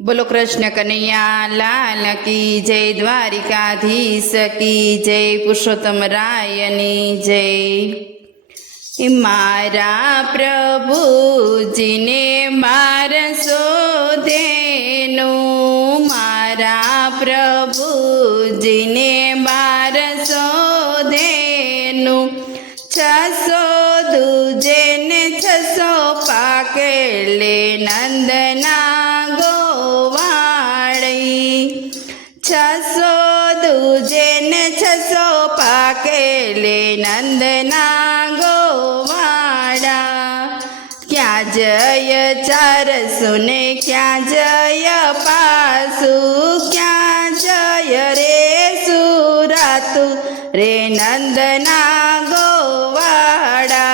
बोलो कृष्ण कन्हैया लाल की जय, द्वारिकाधीश की जय, पुरुषोत्तम रायनी जय। मारा प्रभुजीने मार शोधेनु, मारा प्रभुजीने मार शोधेनु। 600 दूजे ने 600 पाकेले नंदना 600 दूजे ने 600 पाकेले नंदना गोवाड़ा। क्या जय 400 ने क्या जय पासु, क्या जय रे सुरातु रे नंदना गोवाड़ा।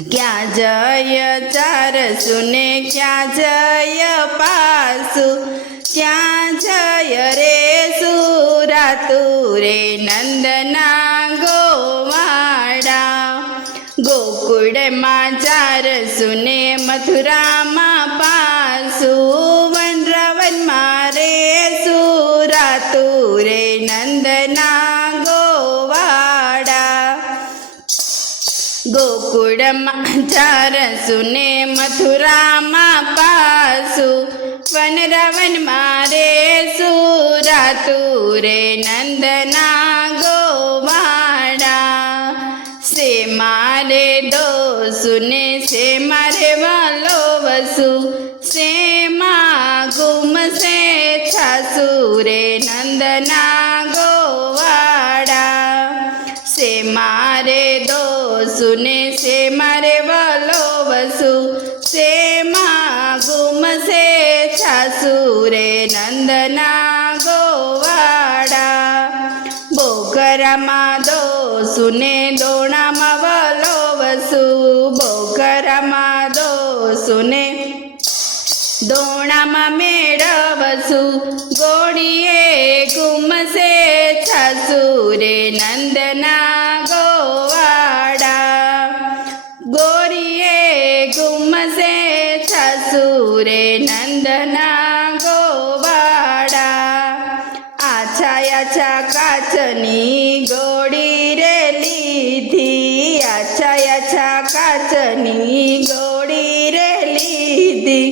क्या जय 400 ने क्या जय पासु, क्या जय रे सुरातु रे नंदना गोवाड़ा। गोकुळ मां 400 ने मथुरा मां पासु, वनरावन मारे सुरातु रे नंदना गोवाड़ा। गोकुळ मां 400 ने मथुरा मां पासु, वनरावन मारे सुरातु रे नंदना गोवाड़ा। से मारे 200 ने से मारे वालो वसु, से गुम से 600 रे नंदना गोवाड़ा। से मारे 200 ने से मारे वालो वसु, से गुम से 600 रे नंदना गोवाड़ा। बोकरा मां 200 ने दोणा मां वालो वसु, बोकरा मां 200 ने दोणा मां मेळवसु, गोड़िए गुम से 600 रे नंदना गोवाड़ा। गोड़िए गुम से 600 रे नंदना गोवाड़ा। आछा आछा काचनी गोड़ी रे लीधी, आछा आछा काचनी गोड़ी रे लीधी।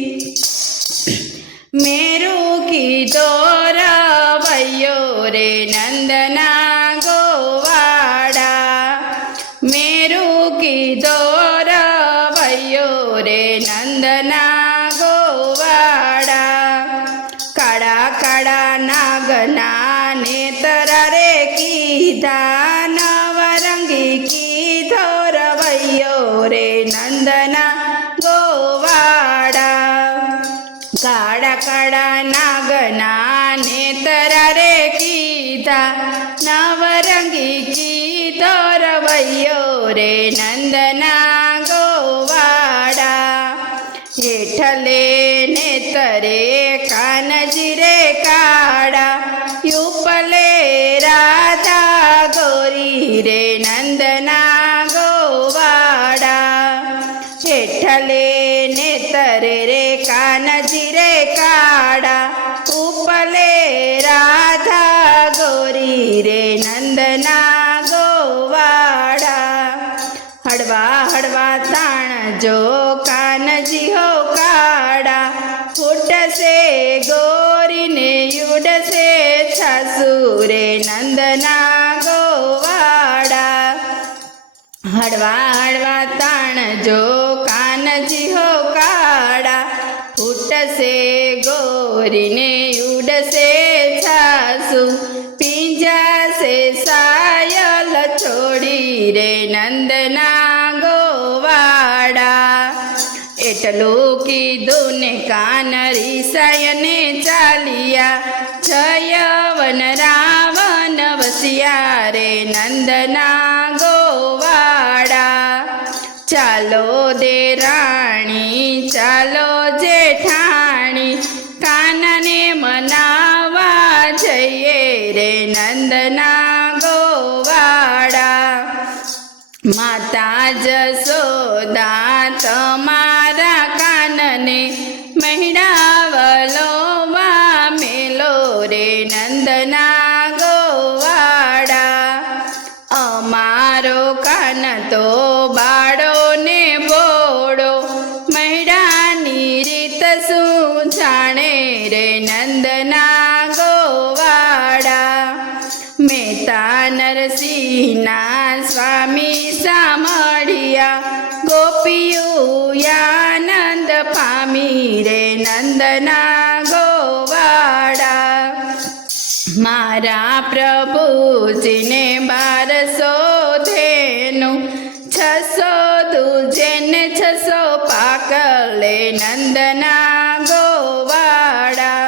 मेरू की दौर वयो रे नंदना गोवाड़ा। मेरू की दौर वयो रे नंदना गोवाड़ा। काड़ा काड़ा नागना नेतरा रे कीधा, नवरंगी की धोर वयो रे नंदना गोवाड़ा। काड़ा काड़ा नागना नेतरा रे कीधा, नवरंगी की धोर वयो रे नंदना गोवाड़ा। हेठले नेतरे कानजी रे काड़ा, यूपले राधा गोरी रे नंदना गोवाड़ा। हेठले नेतरे रे कानजी रे काड़ा, उपले राधा गोरी रे नंदना गोवाड़ा। हड़वा हड़वा ताण जो कानजी हो काड़ा, फुट से गोरी ने युड से 600 रे नंदना गोवाड़ा। हड़वा हड़वा ताण जो कानजी हो काड़ा, फुट से गोरी ने युड से 600, पिंजा से सायल छोड़ी रे नंदना गोवाड़ा। एटलू कीधुं ने कानरी सायने चालिया, 6 रावण वसिया रे नंदना गोवाड़ा। चालो दे राणी चालो जेठाणी, कानने मनावा जइए रे नंदना गोवाड़ा। माता जसोदा तमारा कानने महिडावलो કૃષ્ણજીના સ્વામી સાંભળ્યા ગોપીયું આનંદ પામી રે નંદના ગોવાડા મારા પ્રભુજીને 1200 ધેનું 600 દૂજેને 600 પાકલે નંદના ગોવાડા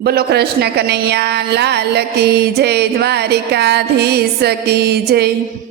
બોલો કૃષ્ણ કનૈયા લાલ કી જય દ્વારિકાધીશ કી જય।